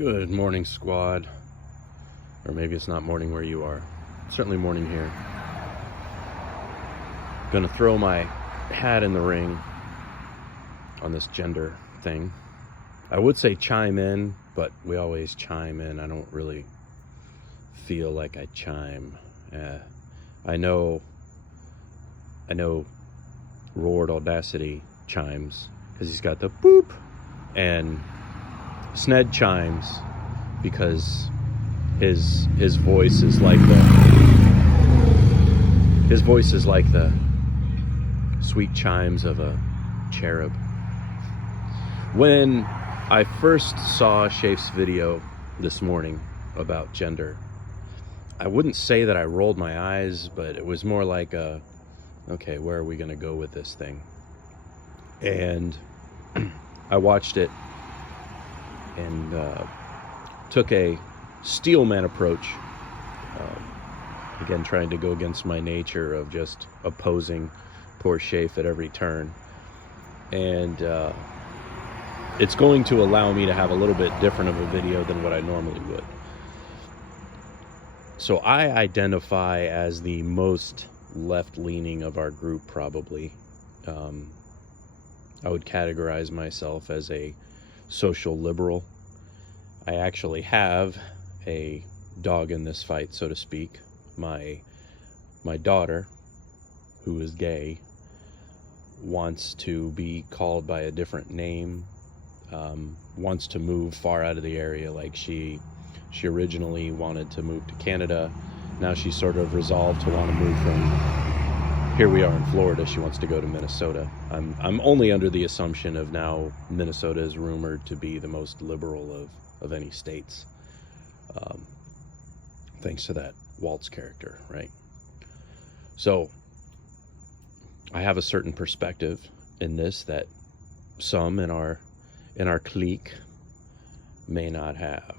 Good morning, squad. Or maybe it's not morning where you are. It's certainly morning here. Gonna throw my hat in the ring on this gender thing. I would say chime in, but we always chime in. I don't really feel like I chime. I know Roared Audacity chimes because he's got the boop, and Sned chimes because his voice is like the sweet chimes of a cherub. When I first saw Shafe's video this morning about gender, I wouldn't say that I rolled my eyes, but it was more like okay, where are we gonna go with this thing? And I watched it and took a steelman approach, again trying to go against my nature of just opposing poor Shafe at every turn, and it's going to allow me to have a little bit different of a video than what I normally would. So I identify as the most left-leaning of our group, probably. I would categorize myself as a social liberal. I actually have a dog in this fight, so to speak. My daughter, who is gay, wants to be called by a different name, wants to move far out of the area. Like she originally wanted to move to Canada. Now she's sort of resolved to want to move from here we are in Florida. She wants to go to Minnesota. I'm only under the assumption of now Minnesota is rumored to be the most liberal of any states, thanks to that Waltz character, right? So I have a certain perspective in this that some in our clique may not have,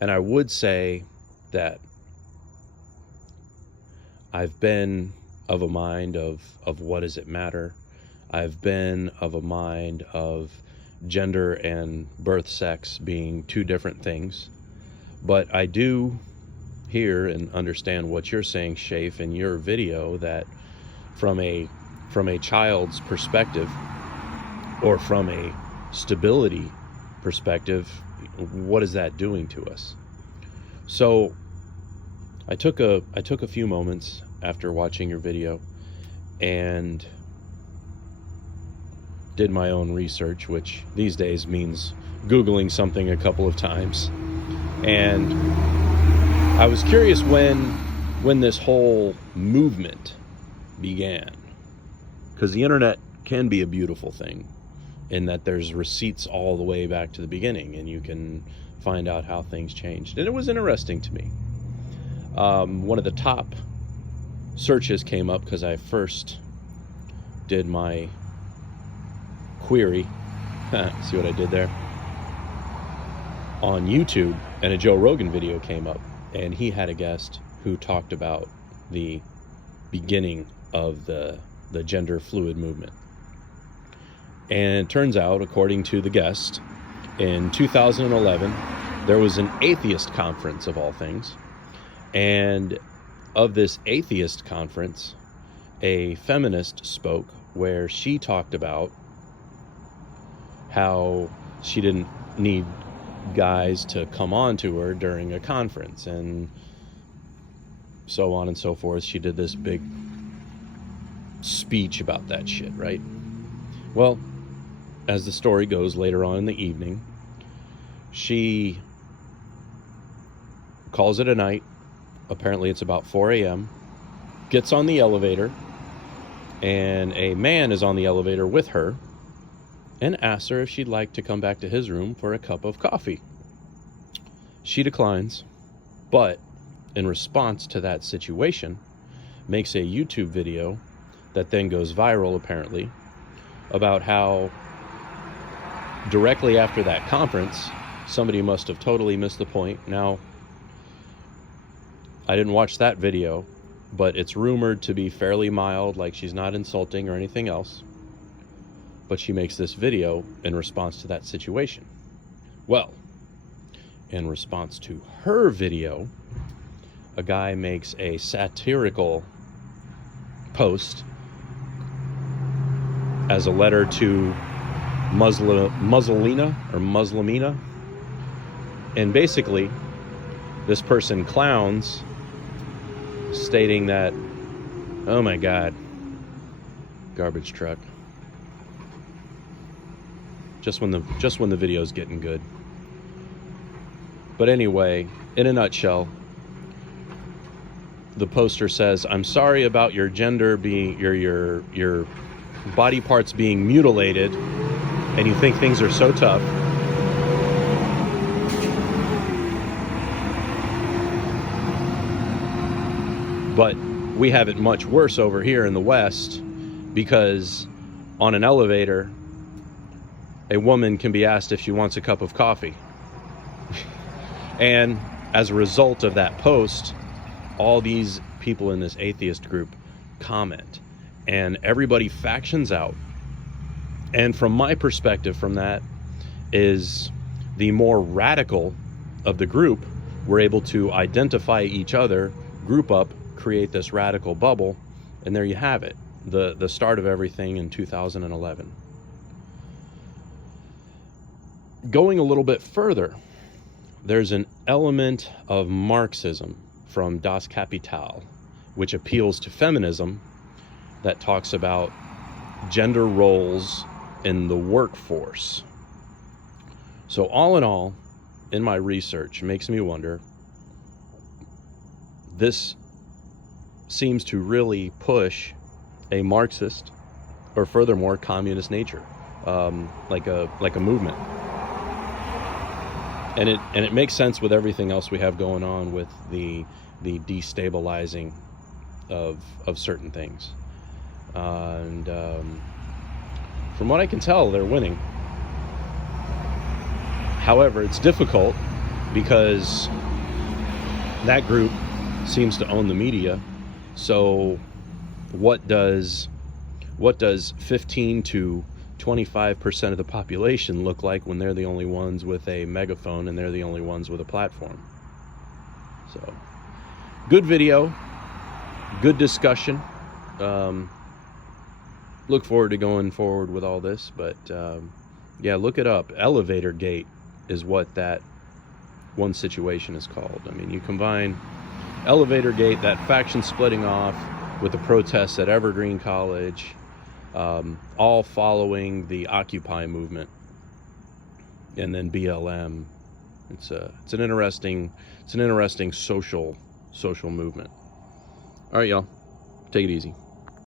and I would say that I've been of a mind of what does it matter. I've been of a mind of gender and birth sex being two different things. But I do hear and understand what you're saying, Shafe, in your video, that from a child's perspective, or from a stability perspective, what is that doing to us? So I took a few moments after watching your video and did my own research, which these days means Googling something a couple of times. And I was curious when this whole movement began, because the internet can be a beautiful thing in that there's receipts all the way back to the beginning, and you can find out how things changed. And it was interesting to me. One of the top searches came up because I first did my query, see what I did there, on YouTube, and a Joe Rogan video came up, and he had a guest who talked about the beginning of the gender fluid movement. And it turns out, according to the guest, in 2011 there was an atheist conference, of all things. And of this atheist conference, a feminist spoke where she talked about how she didn't need guys to come on to her during a conference, and so on and so forth. She did this big speech about that shit, right? Well, as the story goes, later on in the evening, she calls it a night. Apparently it's about 4 a.m., gets on the elevator, and a man is on the elevator with her and asks her if she'd like to come back to his room for a cup of coffee. She declines, but in response to that situation, makes a YouTube video that then goes viral, apparently, about how directly after that conference, somebody must have totally missed the point. Now, I didn't watch that video, but it's rumored to be fairly mild, like she's not insulting or anything else. But she makes this video in response to that situation. Well, in response to her video, a guy makes a satirical post as a letter to Muslimina, and basically this person clowns, stating that, oh my God, garbage truck. Just when the video's getting good. But anyway, in a nutshell, the poster says, "I'm sorry about your gender being your body parts being mutilated, and you think things are so tough. But we have it much worse over here in the West, because on an elevator, a woman can be asked if she wants a cup of coffee." And as a result of that post, all these people in this atheist group comment, and everybody factions out. And from my perspective from that is, the more radical of the group were able to identify each other, group up, create this radical bubble, and there you have it, the start of everything in 2011. Going a little bit further, there's an element of Marxism from Das Kapital, which appeals to feminism, that talks about gender roles in the workforce. So all in all, in my research, it makes me wonder, this seems to really push a Marxist, or furthermore communist nature, like a movement. And it makes sense with everything else we have going on with the destabilizing of certain things. And from what I can tell, they're winning. However, it's difficult because that group seems to own the media. So what does 15 to 25% of the population look like when they're the only ones with a megaphone and they're the only ones with a platform? So, good video, good discussion. Look forward to going forward with all this, but yeah, look it up. Elevator Gate is what that one situation is called. I mean, you combine Elevator Gate, that faction splitting off, with the protests at Evergreen College, all following the Occupy movement, and then BLM. It's an interesting social movement. All right, y'all, take it easy.